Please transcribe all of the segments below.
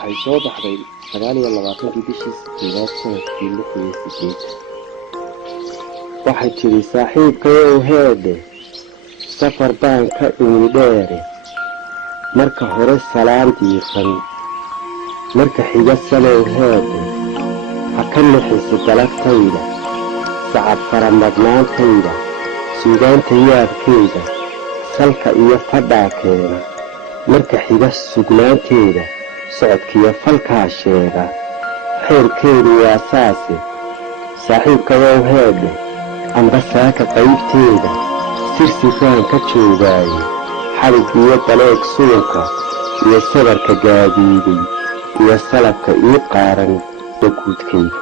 waxay soo baxday 29 bishii Sideedaad sanadkii 2008 waxay tiri saaxiibkayow heede safar baan ka imi dheere marka hore salaam diiqan marka xiga sanow heede ha ka naxiso galabtayda sacab faramadnaantayda suugaanta yaabkeeda salka iyo fadhaakeeda marka xiga sugnaanteeda socodkiyo falkaa sheega xeerkeedu waa saase saaxiibkayow heede amba saaka qaybteeda sirsifaan ka joogaaye xarig iyo daleeg suunka iyo sabarka gaadiiday iyo salabka ii qaaran waguudkayda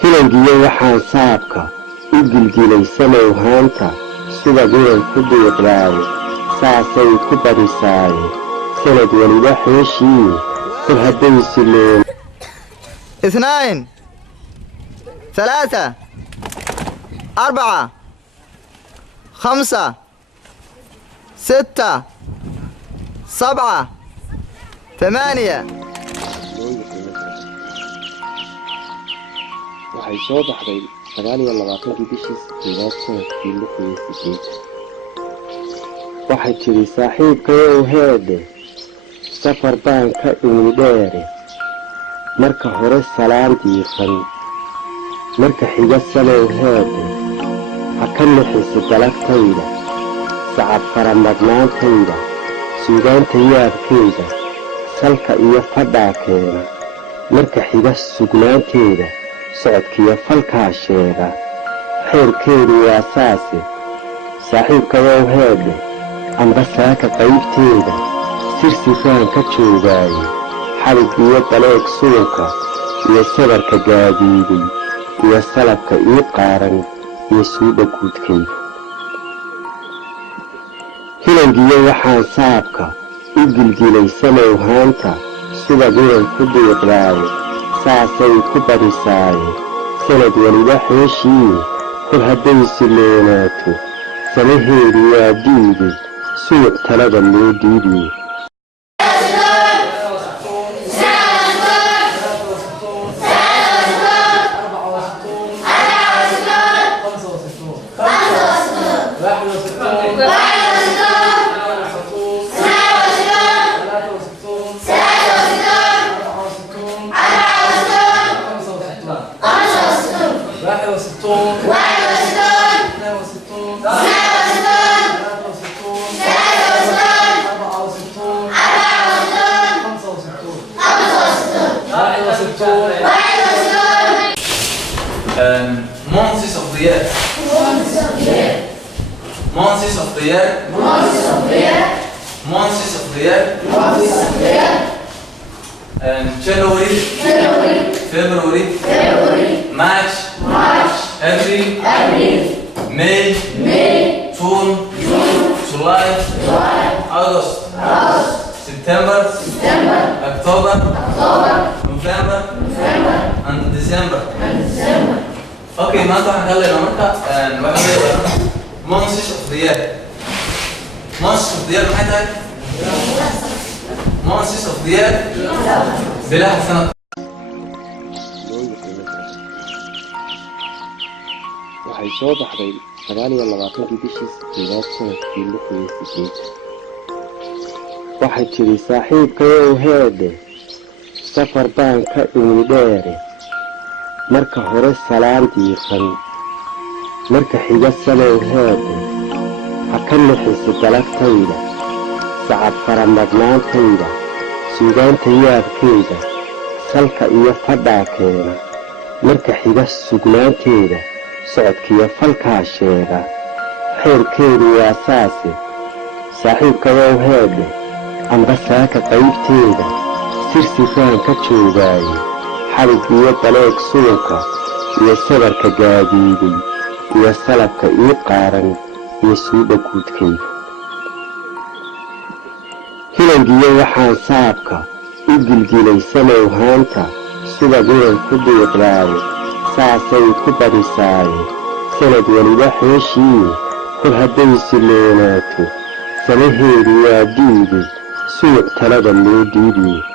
hilangiyo waxaan saabka u gilgilay sanow haanta sida inay ku dhiiqdaaye saasay ku badisaaye sanad waliba xeeshii kol hadday siloon 2 3 4 5 6 7 8 waxay soo baxday 29 bishii Sideedaad sanadkii 2008 waxay tiri saaxiibkayow heede safar baan ka imi dheere marka hore salaam diiqan marka xiga sanow heede ha ka naxiso galabtayda sacab faramadnaantayda suugaanta yaabkeeda salka iyo fadhaakeeda marka xiga sugnaanteeda socodkiyo falkaa sheega xeerkeedu waa saase saaxiibkayow heede amba saaka qaybteeda sirsifaan ka joogaaye xarig iyo daleeg suunka iyo sabarka gaadiiday iyo salabka ii qaaran iyo suudha guudkayda hilangiyo waxaan saabka u gilgilay sanow haanta sida inay ku dhiiqdaaye saasay ku badisaaye sanad waliba xeeshii kol hadday siloonaato samaheedu waa diidi suyuq talada loo diidiye Months of the year. Months of the year. Months of the year. Months of the year. Months of the year. Months of the year. January. January. February. February. March. March. April. April. May. May. June. June. July. July. August. August. September. September. October. October. November. November. And December. And December. Okay, maanta waxaan ka hadlaynaa marka waxaan leeyahay months of the year. Months of the year maxay tahay? Months of the year bilaha sanadka. waxay soo baxday 29 bishii Sideedaad sanadkii 2008 waxay tiri saaxiibkayow heede safar baan ka imi dheere marka hore salaam diiqan marka xiga sanow heede ha ka naxiso galabtayda sacab faramadnaantayda suugaanta yaabkeeda salka iyo fadhaakeeda marka xiga sugnaanteeda socodkiyo falkaa sheega xeerkeedu waa saase saaxiibkayow heede amba saaka qaybteeda sirsifaan ka joogaaye xarig iyo daleeg suunka iyo sabarka gaadiiday iyo salabka ii qaaran iyo suudha guudkayda hilangiyo waxaan saabka u gilgilay sanow haanta sida inay ku dhiiqdaaye saasay ku badisaaye sanad waliba xeeshii kol hadday siloonaato samaheedu waa diidi suuq talada loo diibi